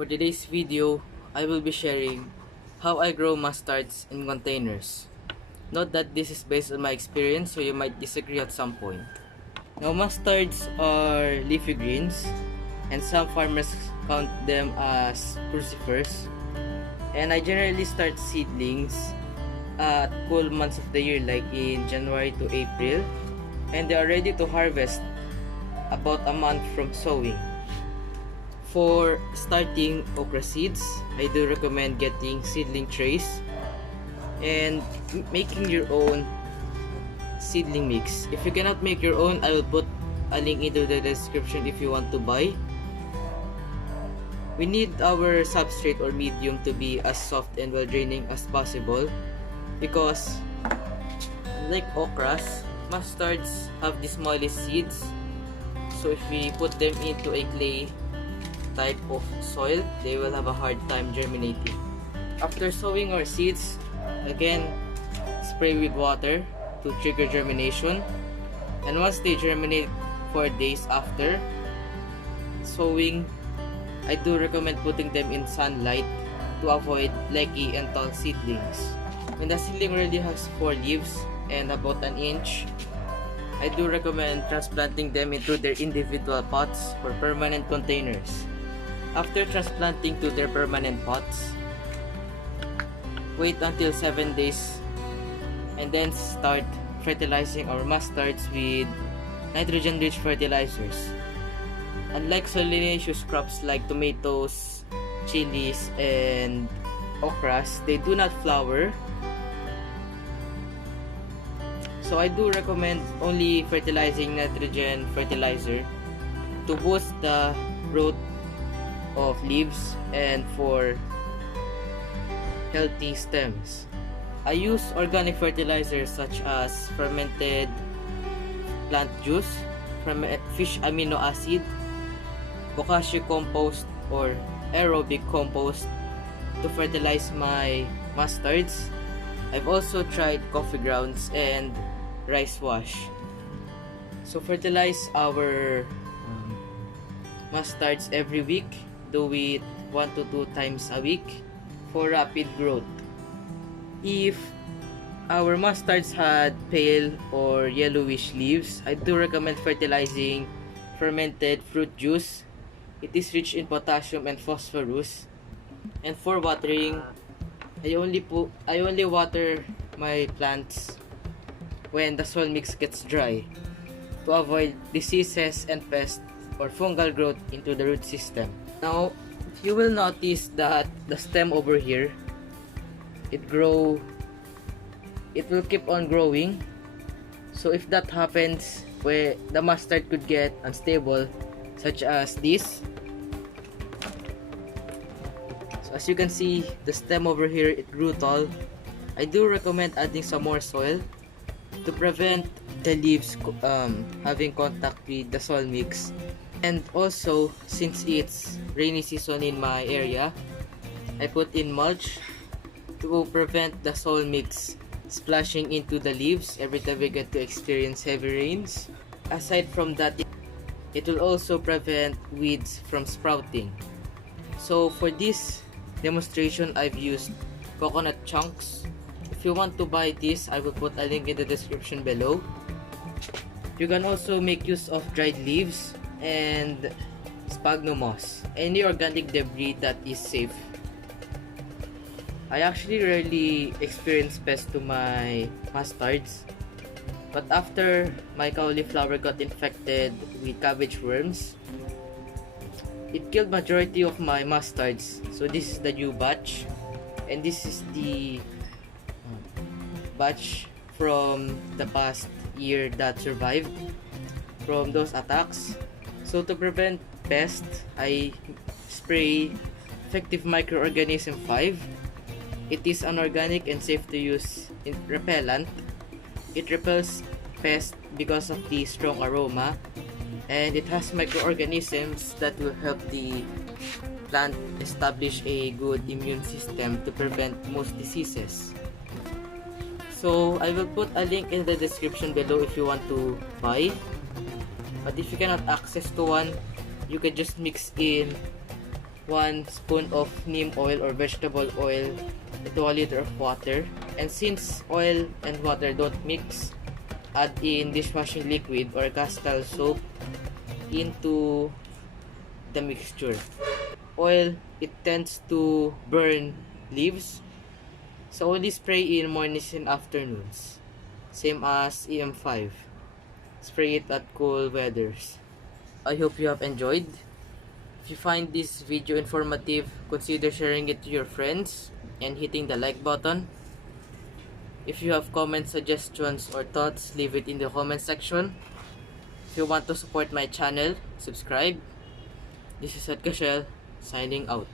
For today's video, I will be sharing how I grow mustards in containers. Note that this is based on my experience, so you might disagree at some point. Now, mustards are leafy greens, and some farmers count them as crucifers. And I generally start seedlings at cool months of the year, like in January to April, and they are ready to harvest about a month from sowing. For starting okra seeds, I do recommend getting seedling trays and making your own seedling mix. If you cannot make your own, I will put a link into the description if you want to buy. We need our substrate or medium to be as soft and well draining as possible, because like okras, mustards have the smallest seeds. So if we put them into a clay type of soil, they will have a hard time germinating. After sowing our seeds, again, spray with water to trigger germination. And once they germinate 4 days after sowing, I do recommend putting them in sunlight to avoid leggy and tall seedlings. When the seedling already has 4 leaves and about an inch, I do recommend transplanting them into their individual pots or permanent containers. After transplanting to their permanent pots, wait until 7 days and then start fertilizing our mustards with nitrogen-rich fertilizers. Unlike solanaceous crops like tomatoes, chilies, and okras, they do not flower. So I do recommend only fertilizing nitrogen fertilizer to boost the growth of leaves and for healthy stems. I use organic fertilizers such as fermented plant juice, fish amino acid, bokashi compost, or aerobic compost to fertilize my mustards. I've also tried coffee grounds and rice wash. So fertilize our mustards every week. Do it 1 to 2 times a week for rapid growth. If our mustards had pale or yellowish leaves, I do recommend fertilizing fermented fruit juice. It is rich in potassium and phosphorus. And for watering, I only water my plants when the soil mix gets dry to avoid diseases and pests or fungal growth into the root system. Now, you will notice that the stem over here, it will keep on growing. So if that happens, where the mustard could get unstable, such as this. So as you can see, the stem over here, it grew tall. I do recommend adding some more soil to prevent the leaves having contact with the soil mix. And also, since it's rainy season in my area, I put in mulch to prevent the soil mix splashing into the leaves every time we get to experience heavy rains. Aside from that, it will also prevent weeds from sprouting. So for this demonstration, I've used coconut chunks. If you want to buy this, I will put a link in the description below. You can also make use of dried leaves and sphagnum moss, any organic debris that is safe. I actually rarely experience pests to my mustards, but after my cauliflower got infected with cabbage worms, it killed majority of my mustards. So this is the new batch, and this is the batch from the past year that survived from those attacks. So to prevent pests, I spray effective microorganism 5. It is an organic and safe to use repellent. It repels pests because of the strong aroma, and it has microorganisms that will help the plant establish a good immune system to prevent most diseases. So I will put a link in the description below if you want to buy. But if you cannot access to one, you can just mix in 1 spoon of neem oil or vegetable oil into a liter of water. And since oil and water don't mix, add in dishwashing liquid or Cassiel soap into the mixture. Oil, it tends to burn leaves, so only spray in mornings and afternoons. Same as EM5. Spray it at cool weathers. I hope you have enjoyed. If you find this video informative, consider sharing it to your friends and hitting the like button. If you have comments, suggestions, or thoughts, leave it in the comment section. If you want to support my channel, subscribe. This is Seth Cassiel, signing out.